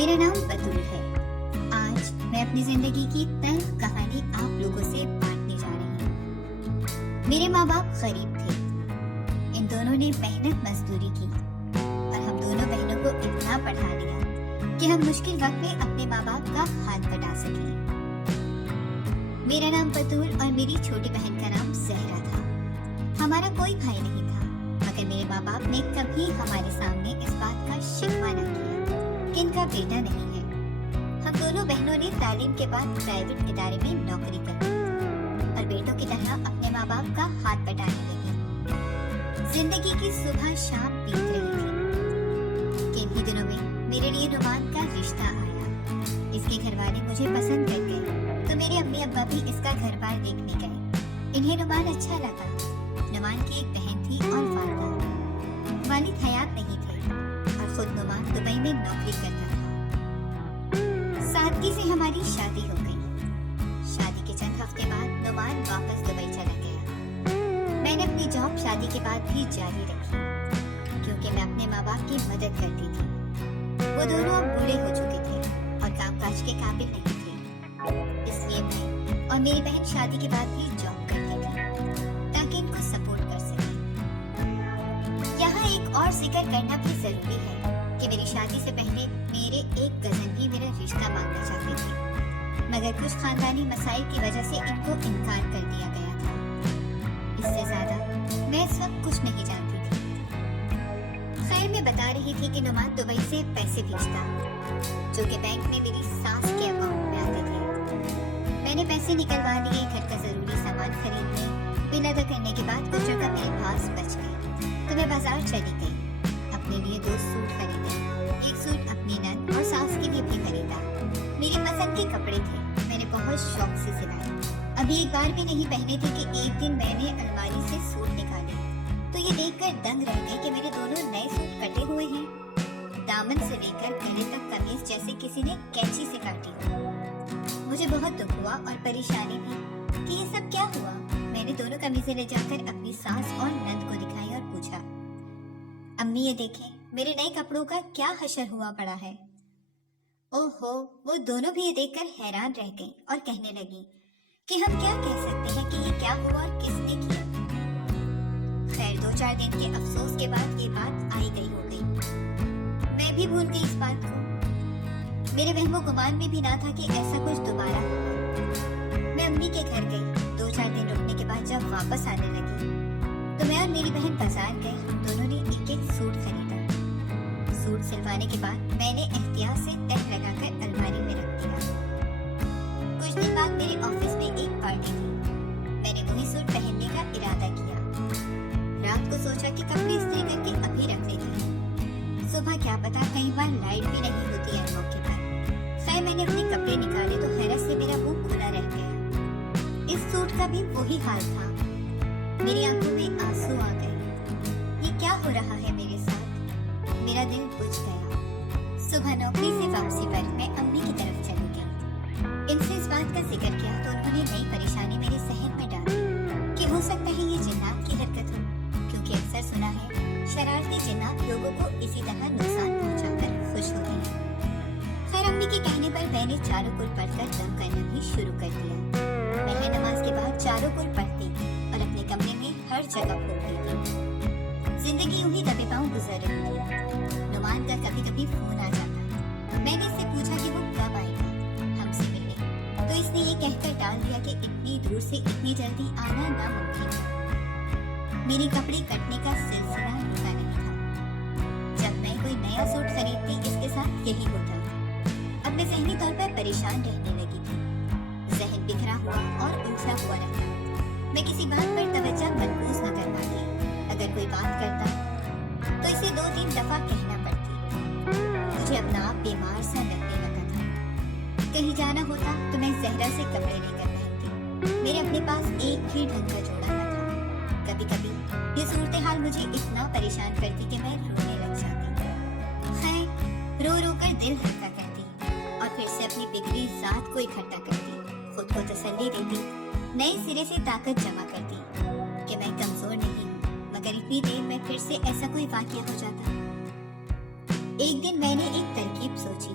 میرا نام بطول ہے۔ آج میں اپنی زندگی کی تلخ کہانی آپ لوگوں سے بانٹنے جا رہی ہوں۔ میرے ماں باپ غریب تھے۔ ان دونوں نے محنت مزدوری کی اور ہم دونوں بہنوں کو اتنا پڑھا لیا کہ ہم مشکل وقت میں اپنے ماں باپ کا ہاتھ بٹا سکیں۔ میرا نام بطول اور میری چھوٹی بہن کا نام زہرا تھا۔ ہمارا کوئی بھائی نہیں تھا، مگر میرے ماں باپ نے کبھی ہمارے سامنے اس بات کا شکوہ نہ کیا کہ ان کا بیٹا نہیں ہے۔ ہم دونوں بہنوں نے تعلیم کے بعد پرائیویٹ ادارے میں نوکری کر لی اور بیٹوں کی طرح اپنے ماں باپ کا ہاتھ بٹانے لگے۔ زندگی کی صبح شام بیت رہی تھی کہ انہی دنوں میں میرے لیے نعمان کا رشتہ آیا۔ اس کے گھر والے مجھے پسند کر گئے تو میرے امی ابا بھی اس کا گھر بار دیکھنے گئے۔ انہیں نعمان اچھا لگا۔ نعمان کی ایک بہن تھی اور والدہ۔ والد حیات نہیں تھے اور خود نعمان دبئی میں نوکری کرتا تھا۔ سادگی سے ہماری شادی ہو گئی۔ شادی کے چند ہفتے بعد نعمان واپس دبئی چلا گیا۔ میں نے اپنی جاب شادی کے بعد بھی جاری رکھی کیونکہ میں اپنے ماں باپ کی مدد کرتی تھی۔ وہ دونوں اب بوڑھے ہو چکے تھے اور کام کاج کے قابل نہیں تھے، اس لیے میں اور میری بہن شادی کے بعد بھی جاب کرتی تھی تاکہ ان کو سپورٹ کر سکیں۔ یہاں ایک اور ذکر کرنا بھی ضروری ہے کہ میری شادی سے پہلے میرے ایک کزن بھی میرا رشتہ مانگنا چاہتے تھے، مگر کچھ خاندانی مسائل کی وجہ سے ان کو انکار کر دیا گیا تھا۔ اس سے زیادہ میں اس وقت کچھ نہیں جانتی تھی۔ خیر، میں بتا رہی تھی کہ نعمان دبئی سے پیسے بھیجتا جو کہ بینک میں میری ساس کے اکاؤنٹ میں آتے تھے۔ میں نے پیسے نکلوا لیے، گھر کا ضروری سامان خریدنے، بل ادا کرنے کے بعد کچھ رقم میرے پاس بچ گئی تو میں بازار چلی گئی۔ اپنے لیے 2 سوٹ خریدے، ایک سوٹ اپنی نند اور ساس کے لیے بھی خریدا۔ میری پسند کے کپڑے تھے، میں نے بہت شوق سے سلائے۔ ابھی ایک بار بھی نہیں پہنے تھے کہ ایک دن میں نے الماری سے سوٹ نکالے تو یہ دیکھ کر دنگ رہ گئی کہ میرے دونوں نئے سوٹ کٹے ہوئے ہیں۔ دامن سے لے کر گلے تک قمیض جیسے کسی نے کینچی سے کاٹی ہو۔ مجھے بہت دکھ ہوا اور پریشانی بھی کہ یہ سب کیا ہوا۔ میں نے دونوں قمیضیں لے جا کر اپنی ساس اور نند کو دکھائی اور پوچھا، امی یہ دیکھیں میرے نئے کپڑوں کا کیا حشر ہوا پڑا ہے۔ اوہو، وہ دونوں بھی یہ دیکھ کر حیران رہ گئیں اور کہنے لگیں کہ ہم کیا کہہ سکتے ہیں کہ یہ کیا ہوا اور کس نے کیا۔ خیر، 2-4 دن کے افسوس کے بعد یہ بات آئی گئی ہو گئی۔ میں بھی بھول گئی اس بات کو۔ میرے وہم و گمان میں بھی نہ تھا کہ ایسا کچھ دوبارہ ہوگا۔ میں امی کے گھر گئی۔ 2-4 دن رکنے کے بعد جب واپس آنے لگی تو میں اور میری بہن بازار گئے۔ ہم دونوں نے ایک سوٹ خریدا۔ سوٹ سلوانے کے بعد میں نے احتیاط سے تہ لگا کر الماری میں رکھ دیا۔ کچھ دن بعد میرے آفس میں ایک پارٹی تھی۔ میں نے وہی سوٹ پہننے کا ارادہ کیا۔ رات کو سوچا کہ کپڑے استری کر کے ابھی رکھ لیتی ہوں، صبح کیا پتا کئی بار لائٹ بھی نہیں ہوتی ہے موقع پر۔ خیر، میں نے اپنے کپڑے نکالے تو حیرت سے میرا منہ کھلا رہ گیا۔ اس سوٹ کا بھی وہی حال تھا۔ میری آنکھوں میں آنسو آ گئے۔ یہ کیا ہو رہا ہے میرے ساتھ؟ میرا دل بجھ گیا۔ صبح نوکری سے واپسی پر میں امی کی طرف چلی گئی۔ ان سے اس بات کا ذکر کیا تو انہوں نے نئی پریشانی میرے ذہن میں ڈالی کہ ہو سکتا ہے یہ جنات کی حرکت ہو، کیونکہ اکثر سنا ہے شرارتی جنات لوگوں کو اسی طرح نقصان پہنچا کر خوش ہوتے ہیں۔ خیر، امی کے کہنے پر میں نے چاروں کل پڑھ کر دم کرنا بھی شروع کر دیا۔ میں نماز کے بعد چاروں کل پڑھتی اور اپنے کمرے میں ہر جگہ پھونکتی تھی۔ زندگی یوں ہی دبے پاؤں گزر رہی تھی۔ نعمان کا کبھی کبھی فون آ جاتا۔ میں نے اس سے پوچھا کہ وہ کب آئے گا ہم سے ملنے، تو اس نے یہ کہہ کر ٹال دیا کہ اتنی دور سے اتنی جلدی آنا ناممکن ہے۔ میری کپڑے کٹنے کا سلسلہ رکا نہیں تھا۔ جب میں کوئی نیا سوٹ خریدتی اس کے ساتھ یہی ہوتا تھا۔ اب میں ذہنی طور پر پریشان رہنے لگی تھی۔ ذہن بکھرا ہوا اور الجھا ہوا رہتا۔ میں کسی بات پر توجہ مرکوز نہ کر پاتی۔ اگر کوئی بات کرتا تو اسے 2-3 دفعہ کہنا پڑتی۔ مجھے اپنا آپ بیمار سا لگنے لگا تھا۔ کہیں جانا ہوتا تو میں زہرا سے کپڑے لے کر پہنتی۔ میرے اپنے پاس ایک بھی ڈھنگ کا جوڑا نہ تھا۔ کبھی کبھی یہ صورتحال مجھے اتنا پریشان کرتی کہ میں رونے لگ جاتی۔ خیر، رو رو کر دل ہلکا کرتی اور پھر سے اپنی بگڑی ذات کو اکٹھا کرتی، خود کو تسلی دیتی، نئے سرے سے طاقت جمع کرتی کہ میں کمزور نہیں ہوں، مگر اتنی دیر میں پھر سے ایسا کوئی واقعہ ہو جاتا۔ ایک دن میں نے ایک ترکیب سوچی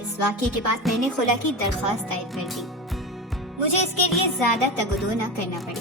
اس واقعے کے بعد میں نے خلا کی درخواست دائر کر دی. مجھے اس کے لیے زیادہ تگدو نہ کرنا پڑی.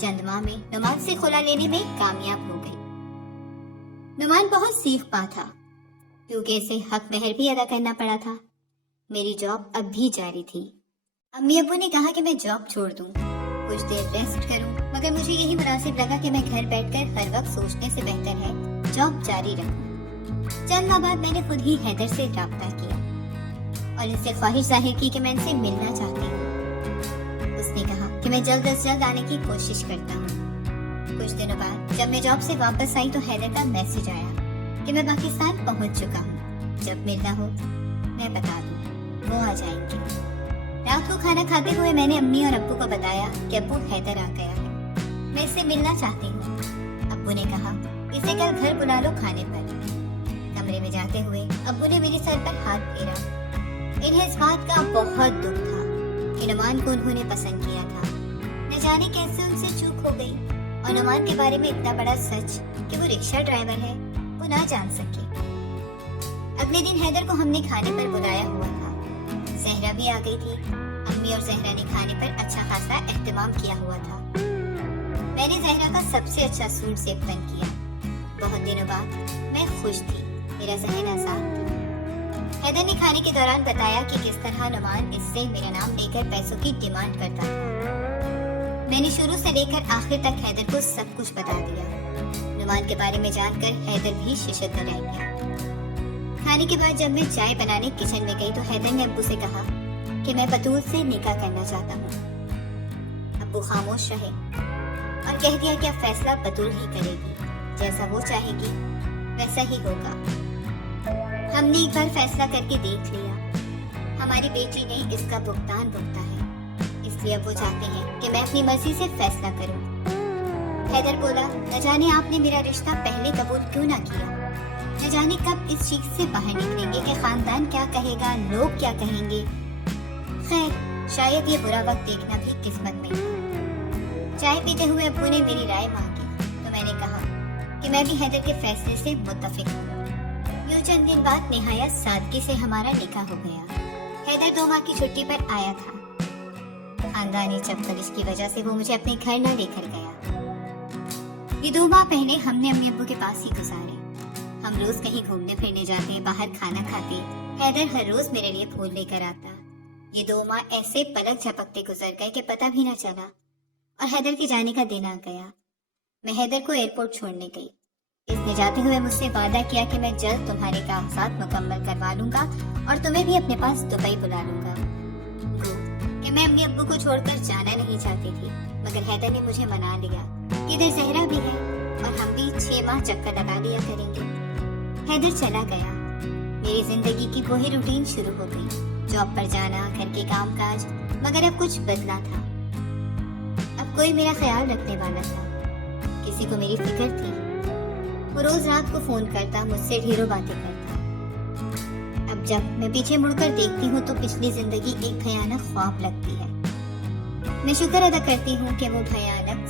چند ماہ میں نعمان سے خلا لینے میں کامیاب ہو گئی. نعمان بہت سیکھ پا تھا کیونکہ اسے حق مہر بھی ادا کرنا پڑا تھا. میری جاب اب بھی جاری تھی. امی ابو نے کہا کہ میں جاب چھوڑ دوں, کچھ دیر ریسٹ کروں, مگر مجھے یہی مناسب لگا کہ میں گھر بیٹھ کر ہر وقت سوچنے سے بہتر ہے جاب جاری رکھوں. چند ماہ بعد میں نے خود ہی حیدر سے رابطہ کیا اور ان سے خواہش ظاہر کی کہ میں ان سے ملنا چاہتی ہوں. اس نے کہا کہ میں جلد از جلد آنے کی کوشش کرتا ہوں. کچھ دنوں بعد جب میں جاب سے واپس آئی تو حیدر کا میسج آیا کہ میں پاکستان پہنچ چکا ہوں. جب ملنا ہو میں بتا دوں, وہ آ جائیں گے. رات کو کھانا کھاتے ہوئے میں نے امی اور ابو کو بتایا کہ ابو حیدر آ گیا ہے, میں اس سے ملنا چاہتی ہوں. ابو نے کہا اسے کل گھر بلا لو کھانے پر. کمرے میں جاتے ہوئے ابو نے میری سر پر ہاتھ پھیرا. انہیں اس بات کا بہت دکھ تھا کہ نعمان کو انہوں نے پسند کیا تھا. نہ جانے کیسے ان سے چوک ہو گئی اور نعمان کے بارے میں اتنا بڑا سچ کہ وہ رکشہ ڈرائیور ہے وہ نہ جان سکے. اگلے دن حیدر کو ہم نے کھانے پر بلایا ہوا تھا. زہرا بھی آ گئی تھی. امی اور زہرا نے کھانے پر اچھا خاصا اہتمام کیا ہوا تھا. میں نے زہرا کا سب سے اچھا سوٹ زیب بند کیا. بہت دنوں بعد میں خوش تھی, میرا ذہن آزاد تھا. حیدر نے کھانے کے دوران بتایا کہ کس طرح نعمان اس سے میرا نام لے کر پیسوں کی ڈیمانڈ کرتا تھا. میں نے شروع سے لے کر آخر تک حیدر کو سب کچھ بتا دیا. نعمان کے بارے میں جان کر حیدر بھی ششدر رہ گیا. کھانے کے بعد جب میں چائے بنانے کچن میں گئی تو حیدر نے ابو سے کہا کہ میں بطول سے نکاح کرنا چاہتا ہوں. ابو خاموش رہے اور کہہ دیا کہ اب فیصلہ بطول ہی کرے گی, جیسا وہ چاہے گی ویسا ہی ہوگا. ہم نے ایک بار فیصلہ کر کے دیکھ لیا. ہماری بیٹی نے اس کا بھگتان بھگتا ہے, اس لیے اب وہ چاہتے ہیں کہ میں اپنی مرضی سے فیصلہ کروں. حیدر بولا نہ جانے آپ نے میرا رشتہ پہلے قبول کیوں نہ کیا. نہ جانے کب اس چیز سے باہر نکلیں گے کہ خاندان کیا کہے گا, لوگ کیا کہیں گے. خیر شاید یہ برا وقت دیکھنا بھی قسمت میں تھا. چائے پیتے ہوئے ابو نے میری رائے مانگی تو میں نے کہا کہ میں بھی حیدر کے فیصلے سے متفق ہوں. یوں چند دن بعد نہایت سادگی سے ہمارا نکاح ہو گیا. حیدر 2 ماہ کی چھٹی پر آیا تھا. خاندانی چپکلش کی وجہ سے وہ مجھے اپنے گھر نہ لے کر گیا. یہ 2 ماہ پہلے ہم نے امی ابو کے پاس ہی گزارے. ہم روز کہیں گھومنے پھرنے جاتے, باہر کھانا کھاتے. حیدر ہر روز میرے لیے پھول لے کر آتا. یہ 2 ماہ ایسے پلک جھپکتے گزر گئے کہ پتہ بھی نہ چلا اور حیدر کے جانے کا دن آ گیا. میں حیدر کو ایئرپورٹ چھوڑنے گئی. اس نے جاتے ہوئے مجھ سے وعدہ کیا کہ میں جلد تمہارے کاغذات مکمل کروا لوں گا اور تمہیں بھی اپنے پاس دبئی بلا لوں گا. گو کہ میں امی ابو کو چھوڑ کر جانا نہیں چاہتی تھی, مگر حیدر نے مجھے منا لیا کہ ادھر زہرا بھی ہے اور ہم بھی 6 ماہ چکر لگا لیا کریں گے. حیدر چلا گیا. میری زندگی کی وہی روٹین شروع ہو گئی, جاب پر جانا, گھر کے کام کاج. مگر اب کچھ بدلا تھا. اب کوئی میرا خیال رکھنے والا تھا, کسی کو میری فکر تھی. وہ روز رات کو فون کرتا, مجھ سے ڈھیروں باتیں کرتا. اب جب میں پیچھے مڑ کر دیکھتی ہوں تو پچھلی زندگی ایک بھیانک خواب لگتی ہے. میں شکر ادا کرتی ہوں کہ وہ بھیانک